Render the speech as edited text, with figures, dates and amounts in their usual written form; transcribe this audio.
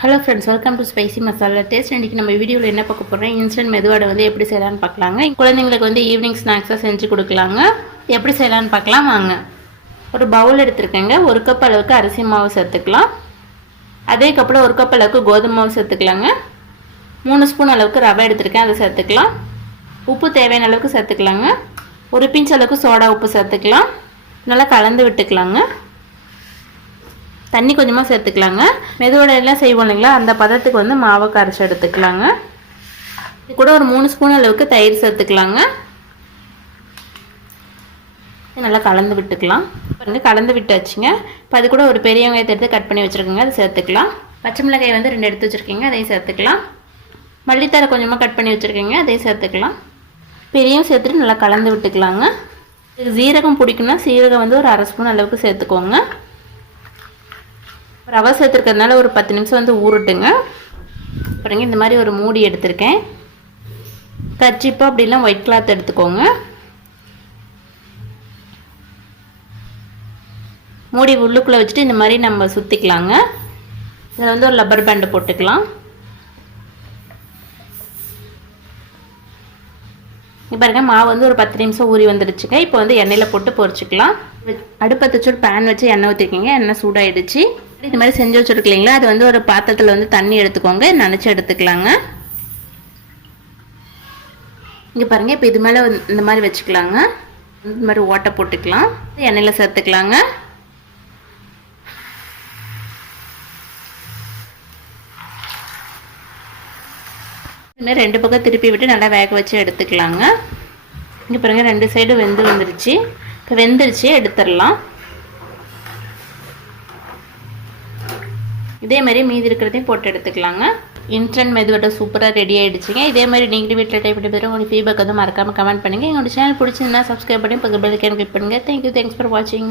Hello friends, welcome to spicy masala taste. இன்றைக்கி நம்ம வீடியோவில் என்ன பார்க்க போகிறோம், இன்ஸ்டன்ட் மெதுவடை வந்து எப்படி செய்யலான்னு பார்க்கலாங்க. குழந்தைங்களுக்கு வந்து ஈவினிங் ஸ்நாக்ஸாக செஞ்சு கொடுக்கலாங்க. எப்படி செய்யலான்னு பார்க்கலாம் வாங்க. ஒரு பவுல் எடுத்துருக்கேங்க. 1 கப் அளவுக்கு அரிசி மாவு சேர்த்துக்கலாம். அதே கப்பில் 1 கப் அளவுக்கு கோதுமை மாவு சேர்த்துக்கலாங்க. 3 ஸ்பூன் அளவுக்கு ரவை எடுத்துருக்கேன், அதை சேர்த்துக்கலாம். உப்பு தேவையான அளவுக்கு சேர்த்துக்கலாங்க. 1 பிஞ்ச் அளவுக்கு சோடா உப்பு சேர்த்துக்கலாம். நல்லா கலந்து விட்டுக்கலாங்க. தண்ணி கொஞ்சமாக சேர்த்துக்கலாங்க. மெதுவடையெல்லாம் செய்வோம் இல்லைங்களா, அந்த பதத்துக்கு வந்து மாவை கரைச்சி எடுத்துக்கலாங்க. இது கூட ஒரு 3 ஸ்பூன் அளவுக்கு தயிர் சேர்த்துக்கலாங்க. நல்லா கலந்து விட்டுக்கலாம். பாருங்கள், கலந்து விட்டாச்சுங்க. இப்போ அது கூட ஒரு பெரிய வெங்காயத்தை எடுத்து கட் பண்ணி வச்சுருக்கோங்க, அதை சேர்த்துக்கலாம். பச்சை மிளகாய் வந்து 2 எடுத்து வச்சுருக்கீங்க, அதையும் சேர்த்துக்கலாம். மல்லித்தழை கொஞ்சமாக கட் பண்ணி வச்சுருக்கீங்க, அதையும் சேர்த்துக்கலாம். பெரியும் சேர்த்துட்டு நல்லா கலந்து விட்டுக்கலாங்க. இது சீரகம் பிடிக்குன்னா சீரகம் வந்து ஒரு 1/2 ஸ்பூன் அளவுக்கு சேர்த்துக்கோங்க. ரவை சேர்த்துருக்கிறதுனால ஒரு 10 நிமிஷம் வந்து ஊறட்டுங்க. பாருங்க, இந்த மாதிரி ஒரு மூடி எடுத்திருக்கேன். கர்ச்சிப்பு அப்படிலாம் ஒயிட் கிளாத் எடுத்துக்கோங்க. மூடி உள்ளுக்குள்ளே வச்சுட்டு இந்த மாதிரி நம்ம சுற்றிக்கலாங்க. இதில் வந்து ஒரு லப்பர் பேண்டு போட்டுக்கலாம். இப்போ பாருங்க, மாவு வந்து ஒரு 10 நிமிஷம் ஊறி வந்துடுச்சுங்க. இப்போ வந்து எண்ணெயில் போட்டு பொரிச்சிக்கலாம். அடுப்பத்தை வச்சு பேன் வச்சு எண்ணெய் ஊற்றிருக்கீங்க. எண்ணெய் சூடாகிடுச்சு. இது மாதிரி செஞ்சு வச்சுருக்கீங்களா, அது வந்து ஒரு பாத்திரத்தில் வந்து தண்ணி எடுத்துக்கோங்க, நனைச்சி எடுத்துக்கலாங்க. இங்கே பாருங்கள், இப்போ இது மேலே இந்த மாதிரி வச்சுக்கலாங்க. இந்த மாதிரி ஓட்டை போட்டுக்கலாம். எண்ணெயில் சேர்த்துக்கலாங்க. இன்னும் 2 பக்கம் திருப்பி விட்டு நல்லா வேக வச்சு எடுத்துக்கலாங்க. இங்கே பாருங்கள், 2 சைடும் வந்துருச்சு. இப்போ வெந்துருச்சு, எடுத்துடலாம். இதே மாதிரி மீதி இருக்கிறதையும் போட்டு எடுத்துக்கலாங்க. இன்ஸ்டன்ட் மெதுவடை சூப்பராக ரெடி ஆகிடுச்சிங்க. இதே மாதிரி நீங்கள் வீட்டில் டைப் பண்ணி போய்ட்டு உங்களுக்கு ஃபீட்பேக் வந்து மறக்காமல் கமெண்ட் பண்ணுங்கள். எங்களோட சேனல் பிடிச்சிருந்தா சப்ஸ்கிரைப் பண்ணி பக்கத்து பெல் ஐகான் கிளிக் பண்ணுங்கள். தேங்க்யூ, தேங்க்ஸ் ஃபார் வாட்சிங்.